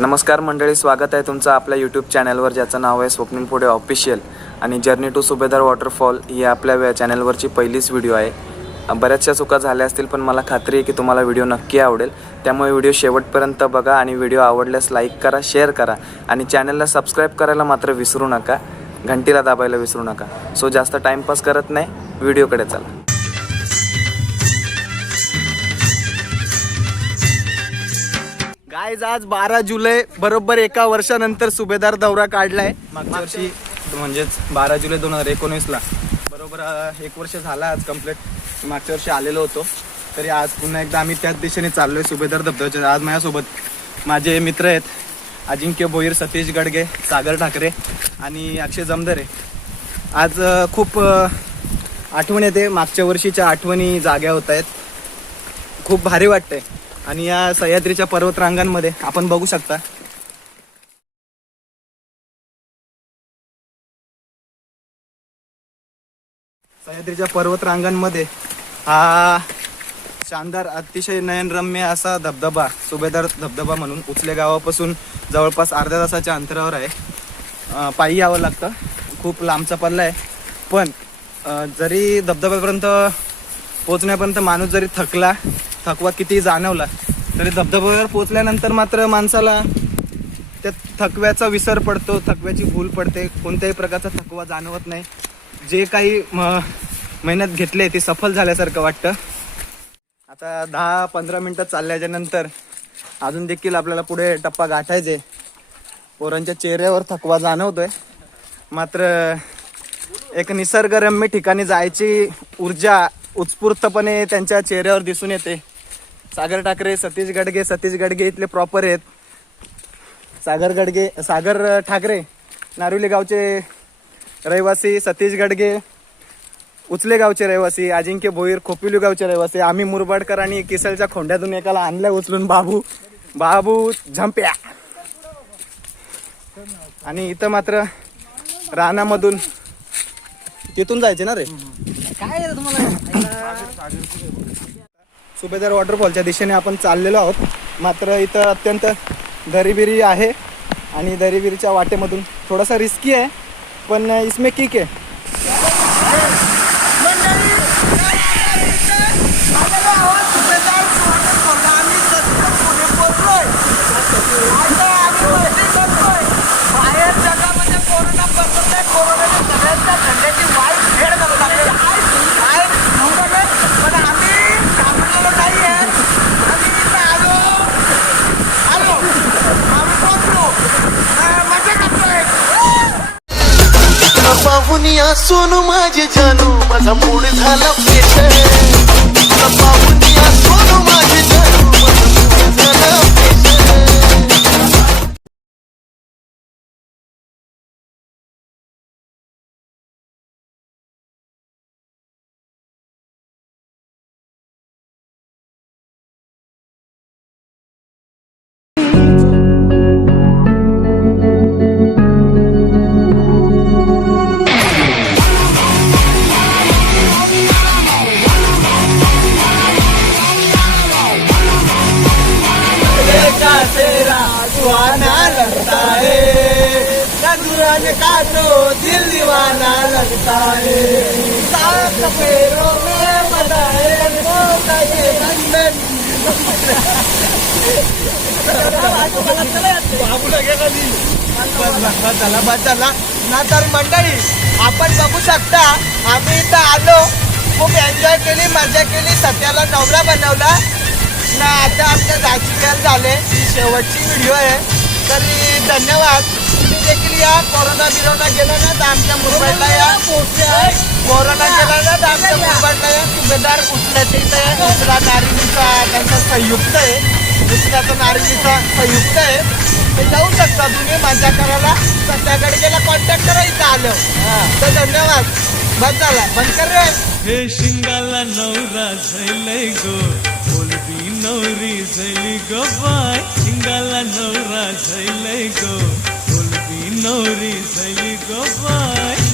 नमस्कार मंडळी, स्वागत आहे तुमचं आपल्या यूट्यूब चॅनलवर ज्याचं नाव आहे स्वप्नील पुढे ऑफिशियल. आणि जर्नी टू सुभेदार वॉटरफॉल ही आपल्या चॅनलवरची पहिलीच व्हिडिओ आहे. बऱ्याचशा चुका झाल्या असतील, पण मला खात्री आहे की तुम्हाला व्हिडिओ नक्की आवडेल. त्यामुळे व्हिडिओ शेवटपर्यंत बघा आणि व्हिडिओ आवडल्यास लाईक करा, शेअर करा आणि चॅनलला सबस्क्राईब करायला मात्र विसरू नका. घंटीला दाबायला विसरू नका. सो जास्त टाईमपास करत नाही, व्हिडिओकडे चला. गाईज, आज 12 जुलै बरोबर एका वर्षानंतर सुभेदार दौरा काढलाय. मागच्या वर्षी म्हणजेच 12 जुलै 2019ला बरोबर 1 वर्ष झाला आज कंप्लीट. मागच्या वर्षी आलेलो होतो, तरी आज पुन्हा एकदा आम्ही त्याच दिशेने चाललोय सुभेदार धबधब्याच्या. आज माझ्यासोबत माझे मित्र आहेत अजिंक्य भोईर, सतीश गडगे, सागर ठाकरे आणि अक्षय जमदरे. आज खूप आठवण येते, मागच्या वर्षीच्या आठवणी जाग्या होत आहेत. खूप भारी वाटतंय. आणि या सह्याद्रीच्या पर्वतरांगांमध्ये आपण बघू शकता सह्याद्रीच्या पर्वतरांगांमध्ये हा शानदार अतिशय नयनरम्य असा धबधबा, सुभेदार धबधबा म्हणून, उचले गावापासून जवळपास अर्ध्या तासाच्या अंतरावर आहे. पायी यावं लागतं, खूप लांबचा पल्ला आहे. पण जरी धबधब्यापर्यंत पोचण्यापर्यंत माणूस जरी थकवा किती जाणवला, तरी धबधब्यावर पोचल्यानंतर मात्र माणसाला त्या थकव्याचा विसर पडतो, थकव्याची भूल पडते. कोणत्याही प्रकारचा थकवा जाणवत नाही. जे काही मेहनत घेतले ते सफल झाल्यासारखं वाटतं. आता 10-15 मिनटं चालल्याच्या नंतर अजून देखील आपल्याला पुढे टप्पा गाठायचे. पोरांच्या चेहऱ्यावर थकवा जाणवतोय, मात्र एक निसर्गरम्य ठिकाणी जायची ऊर्जा उत्स्फूर्तपणे त्यांच्या चेहऱ्यावर दिसून येते. सागर गडगे इथले प्रॉपर आहेत. सागर ठाकरे नारिवली गावचे रहिवासी, सतीश गडगे उचले गावचे रहिवासी, अजिंक्य भोईर खोपिली गावचे रहिवासी, आम्ही मुरबाडकर आणि किसलच्या खोंड्यातून एकाला आणलं उचलून, बाबू झंप्या. आणि इथं मात्र रानामधून तिथून जायचे ना रे, काय तुम्हाला सुभेदार वॉटरफॉलच्या दिशेने आपण चाललेलो आहोत. मात्र इथं अत्यंत दरीबिरी आहे आणि दरीबिरीच्या वाटेमधून थोडासा रिस्की आहे, पण इसमें किक आहे. बाहेर जगामध्ये कोरोना पसरलाय, कोरोनाने सगळ्यांच्या थंड्याची वाईट भेड पण आम्ही थांबलेलो नाही आहे. आम्ही इथं आलो आम्ही पोचलो, मजा करतोय. पाहुनिया सोनू माझे जानू, माझा मूड झाला पेश. पाहुनिया सोनू माझे जानू, माझा मूड झाला पेश. लगता है नजराने का तो दिल दीवाना लगता है. सात पैरों में बनाए नंदन. चला ना. तर मंडळी, आपण बघू शकता आम्ही इथं आलो, खूप एन्जॉय केली, मजा केली, सत्याला नवरा बनवला ना. आता आमच्या जायची वेळ झाले, ही शेवटची व्हिडिओ आहे. तरी धन्यवाद. तुम्ही देखील या. कोरोना गेला ना तर आमच्या मुरबाडला या. कोरोना गेला ना तर आमच्या मुरबाडला या. सुभेदार उचल्याच्या इथं दुसरा नारिवलीचा त्यांचा संयुक्त आहे. दुसऱ्याचा नारिवलीचा संयुक्त आहे. ते जाऊ शकता तुम्ही मजा करायला. सत्याकडे गेला कॉन्टॅक्ट करा, इथं आलं तर. धन्यवाद. बंद झाला, बंद कर रे. हे शिंगाला नवरा झैलय गो, बोलबी नवरी झैली गो बाय. शिंगाला नवरा झैलय गो, बोलबी नवरी झैली गो बाय.